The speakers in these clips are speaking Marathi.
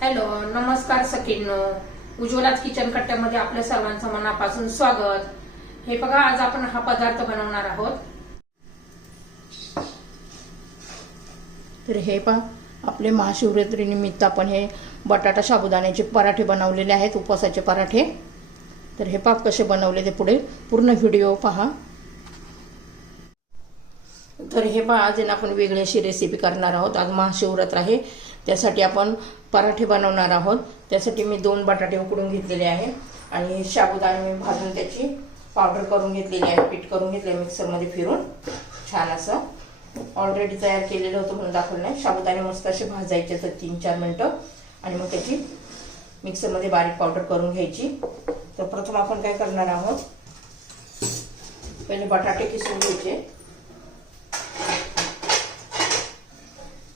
हॅलो, नमस्कार सखींनो. उज्ज्वलाच किचन कट्ट्यामध्ये आपल्या सर्वांचं मनापासून स्वागत. हे बघा, आज आपण हा पदार्थ बनवणार आहोत. तर हे पहा, आपले महाशिवरात्रीनिमित्त आपण हे बटाटा साबुदाण्याचे पराठे बनवलेले आहेत, उपवासाचे पराठे. तर हे पहा कसे बनवले ते पुढे पूर्ण व्हिडिओ पहा. तर हे पहा, आज आपण वेगळी अशी रेसिपी करणार आहोत. आज महाशिवरात्र आहे, त्यासाठी आपण पराठे बनवणार आहोत. त्यासाठी मी 2 बटाटे उकडून घेतलेले आहे आणि साबुदाणे मी भाजून त्याची पावडर करून घेतलेली आहे. पीठ करून घेतले मिक्सरमध्ये फिरून छान असं. ऑलरेडी तयार केलेलं होतं म्हणून दाखवलं नाही. साबुदाणे मस्त असे भाजायचे तर 3-4 मिनिटं आणि मग त्याची मिक्सरमध्ये बारीक पावडर करून घ्यायची. तर प्रथम आपण काय करणार आहोत, पहिले बटाटे किसून घ्यायचे.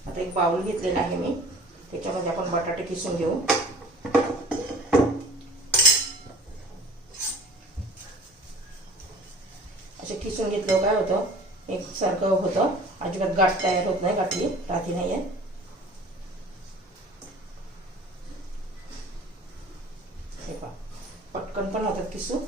आता एक बाउल घेतलेला आहे मी, त्याच्यामध्ये आपण बटाटे किसून घेऊ. असे किसून घेतलं काय होतं, एक सारखं होतं, अजिबात गाठ तयार होत नाही, गाठली राहती नाहीये. हे पहा, पटकन पण होतात किसून.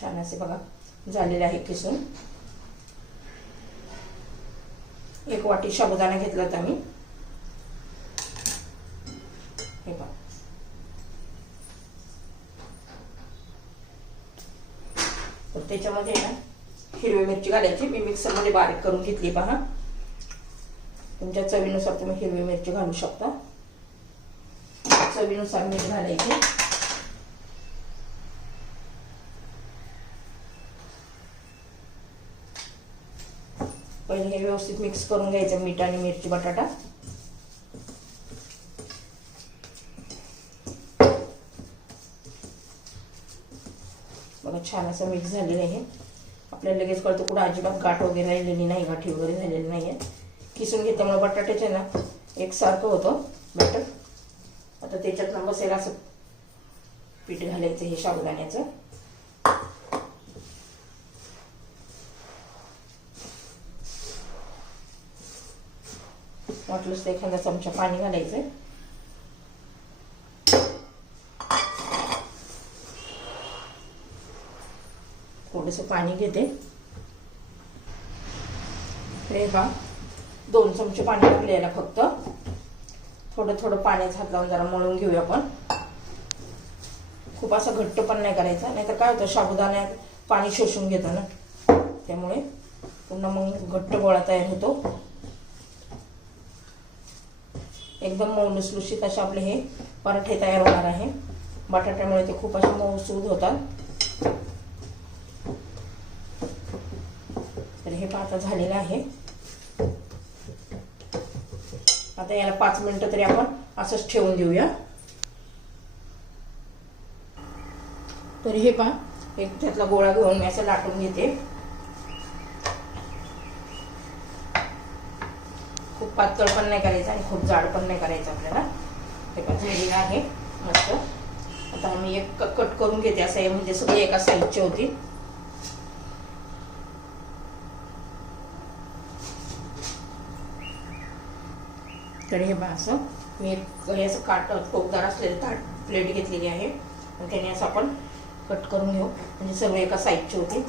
छान असे बघा झालेले आहे किसून. 1 वाटी साबुदाणा घेतला होता मी. हे पहा, तर त्याच्यामध्ये ना हिरवी मिरची घालायची. मी मिक्सरमध्ये बारीक करून घेतली पहा. तुमच्या चवीनुसार तुम्ही हिरवी मिरची घालू शकता. चवीनुसार मीठ घालायचे. पहिले हे व्यवस्थित मिक्स करून घ्यायचं, मीठ आणि मिरची बटाटा. बघा छान असं मिक्स झालेलं आहे. आपल्याला लगेच कळतं कुठं अजिबात गाठ वगैरे राहिलेली नाही, गाठी वगैरे झालेली नाही आहे. किसून घेतल्यामुळे बटाट्याचे ना एकसारखं होतं बॅटर. आता त्याच्यात ना बसेल असं पीठ घालायचं हे साबुदाण्याचं. वाटलंच तर एखादा चमचा पाणी घालायचंय. थोडंसं पाणी घेते. हे पहा, 2 चमचे पाणी टाकले याला फक्त. थोडं थोडं पाण्यात हात लावून जरा मळून घेऊया आपण. खूप असं घट्ट पण नाही करायचं, नाहीतर काय होतं साबुदाण्यात पाणी शोषून घेतं ना, त्यामुळे पुन्हा मग घट्ट गोळा तयार होतो. एकदम मऊ लुसलुशीत असे आपले हे पराठे तयार होणार आहे. बटाट्यामुळे ते खूप असे मऊसूद होतात. तर हे आता झालेलं आहे. आता याला 5 मिनिटं तरी आपण असंच ठेवून देऊया. तर हे पहा, एक त्यातला गोळा घेऊन मी असं लाटून घेते. खूप पातळ पण नाही करायचं आणि खूप जाड पण नाही करायचं आपल्याला. हे पहा झालेलं आहे मस्त. आता मी एक कट करून घेते असं, म्हणजे सगळे एका साईजचे होती. तर हे पहा, असं मी एक असं टोकदार असलेलं ताट प्लेट घेतलेली आहे आणि त्याने असं आपण कट करून घेऊ, म्हणजे सगळे एका साईजचे होते.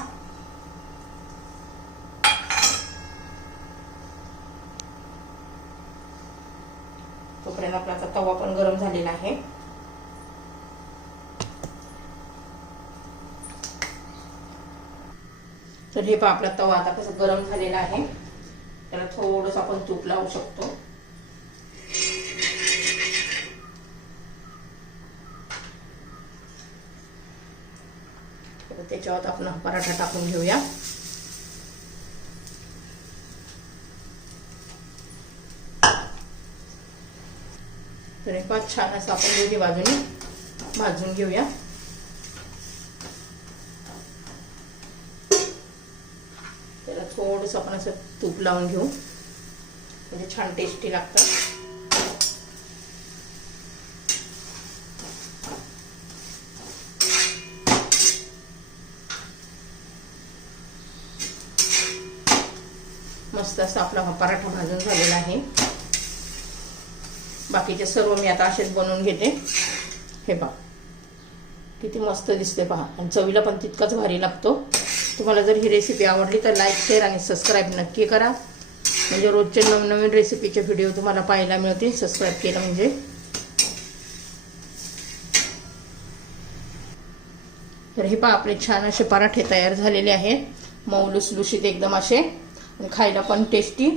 तोपर्यंत आपला आता तवा पण गरम झालेला आहे. तर हे पहा, आपला तवा आता कसं गरम झालेला आहे. त्याला थोडंस आपण तूप लावू शकतो. त्याच्यावर आपण पराठा टाकून घेऊया. तर हे पहा, छान असं आपण दोन्ही बाजूने भाजून घेऊया. त्याला थोडंसं आपण असं तूप लावून घेऊ, म्हणजे छान टेस्टी लागतं. मस्त असा आपला हा पराठा भाजून झालेला आहे. बाकीचे सर्व मी आता असेच बनवून घेते. हे पहा किती मस्त दिसते पहा, आणि चवीला पण तितकाच भारी लागतो. तुम्हाला जर ही रेसिपी आवडली तर लाईक, शेअर आणि सबस्क्राईब नक्की करा, म्हणजे रोजचे नवनवीन रेसिपीचे व्हिडिओ तुम्हाला पाहायला मिळतील सबस्क्राईब केलं म्हणजे. तर हे पहा आपले छान असे पराठे तयार झालेले आहेत, मऊ लुसलुशीत एकदम असे, खायला पण टेस्टी.